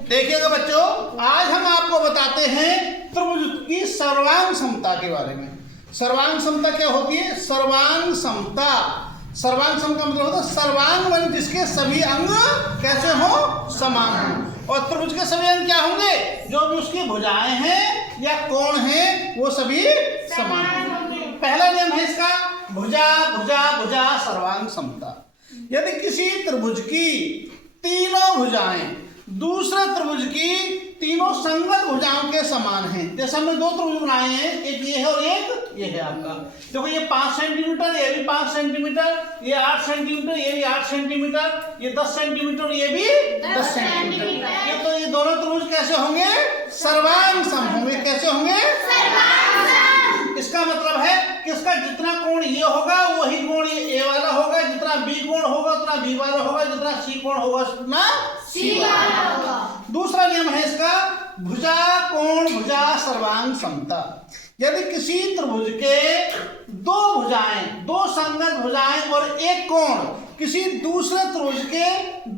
देखिएगा बच्चों, आज हम आपको बताते हैं त्रिभुज की सर्वांग समता के बारे में। सर्वांग समता क्या होती है? सर्वांग समता, सर्वांग समता मतलब होता है सर्वांग मान जिसके सभी अंग कैसे हो? समान हो। और त्रिभुज के सभी अंग क्या होंगे? जो भी उसकी भुजाएं हैं या कोण हैं वो सभी समान होंगे। पहला नियम है इसका, भुजा भुजा भुजा सर्वांग समता। यदि किसी त्रिभुज की तीनों भुजाएं दूसरे त्रिभुज की तीनों संगत भुजाओं के समान हैं, जैसे हमने दो त्रिभुज बनाए हैं, एक ये है और एक ये है आपका। देखो ये 5 सेंटीमीटर, ये भी 5 सेंटीमीटर, ये 8 सेंटीमीटर, ये भी 8 सेंटीमीटर, ये 10 सेंटीमीटर, ये भी 10 सेंटीमीटर। ये तो ये दोनों त्रिभुज कैसे होंगे? सर्वांग सम होंगे। कैसे होंगे? इसका मतलब है कि इसका जितना कोण ये होगा वही कोण ये ए वाला होगा, जितना बी कोण होगा उतना बी वाला होगा, जितना सी कोण होगा उतना सी वाला होगा। दूसरा नियम है इसका, भुजा कोण भुजा सर्वांग समता। यदि किसी त्रिभुज के दो भुजाएं, दो संगत भुजाएं और एक कोण किसी दूसरे त्रिभुज के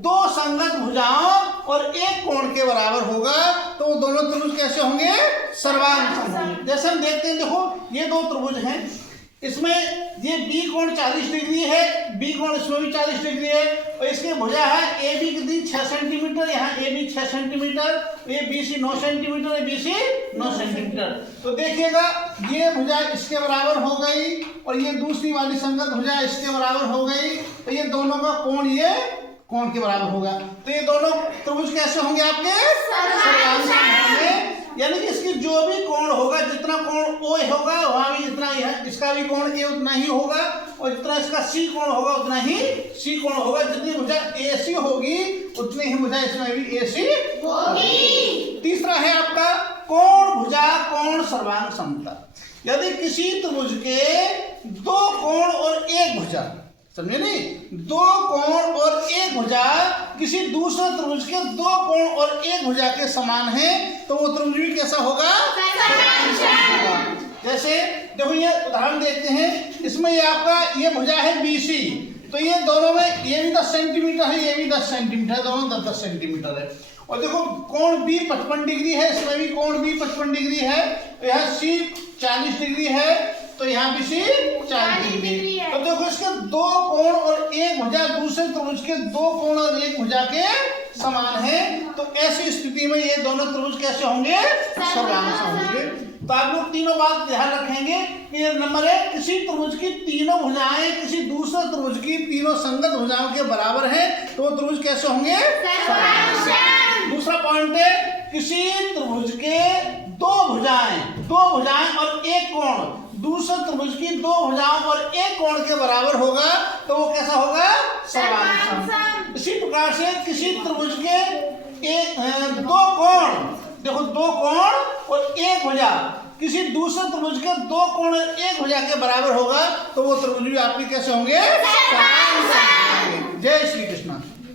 दो संगत भुजाओं और एक कोण के बराबर होगा तो वो दोनों त्रिभुज कैसे होंगे? सर्वांग सम होंगे। जैसे हम देखते हैं, देखो ये दो त्रिभुज हैं, इसमें ये बी कोण 40 डिग्री है, बी कोण इसमें भी 40 डिग्री है, और इसकी भुजा है ए बी की 6 सेंटीमीटर, यहाँ ए बी 6 सेंटीमीटर, ये B C 9 centimetre, B C 9 centimetre. तो देखिएगा ये भुजा इसके बराबर हो गई और ये दूसरी वाली संगत भुजा इसके बराबर हो गई, तो ये दोनों का कोण ये कोण के बराबर होगा। तो ये दोनों त्रिभुज कैसे होंगे? आपके सर्वांग सम होंगे। यानी कि इसकी जो भी कोण होगा, जितना कोण ओ होगा वहां भी जितना ही है, इसका भी कोण ए उतना ही होगा, और जितना इसका सी कोण होगा उतना ही सी कोण होगा। जितनी भुजा ए सी होगी उतनी ही भुजा इसमें भी ए सी होगी। तीसरा है आपका कोण भुजा कोण सर्वांग समता। यदि किसी त्रिभुज के दो कोण और एक भुजा, समझे नहीं, दो कोण और एक भुजा किसी दूसरे त्रिभुज के दो कोण और एक भुजा के समान है तो वो त्रिभुज भी कैसा होगा? जैसे देखो ये उदाहरण देखते हैं, इसमें ये आपका ये भुजा है BC, तो ये दोनों में ये भी 10 सेंटीमीटर है, ये भी 10 सेंटीमीटर है, दोनों 10 सेंटीमीटर है। और देखो कोण B 55 डिग्री है, इसमें भी कोण B 55 डिग्री है, यहाँ C 40 डिग्री है, तो यहाँ भी सी 40 डिग्री। तो देखो इसके दो कोण और एक भुजा दूसरे त्रिभुज के दो कोण और एक भुजा के समान है, तो ऐसी स्थिति में ये दोनों त्रिभुज कैसे होंगे? सर्वांग सम होंगे। तो आप लोग तीनों बात ध्यान रखेंगे कि ये नंबर है, किसी त्रिभुज की तीनों भुजाएं किसी दूसरे त्रिभुज की तीनों संगत भुजाओं के बराबर है तो वो त्रिभुज कैसे होंगे? सर्वांग सम। दूसरा पॉइंट है, किसी त्रिभुज के दो भुजाएं और एक कोण दूसरे त्रिभुज की दो भुजाओं और एक कोण के बराबर होगा तो वो कैसा होगा? सर्वांग सम। इसी प्रकार से किसी त्रिभुज के दो कोण, देखो दो कोण और एक भुजा किसी दूसरे त्रिभुज के दो कोण और एक भुजा के बराबर होगा तो वो त्रिभुज भी आपके कैसे होंगे? सर्वांग सम। जय श्री कृष्ण।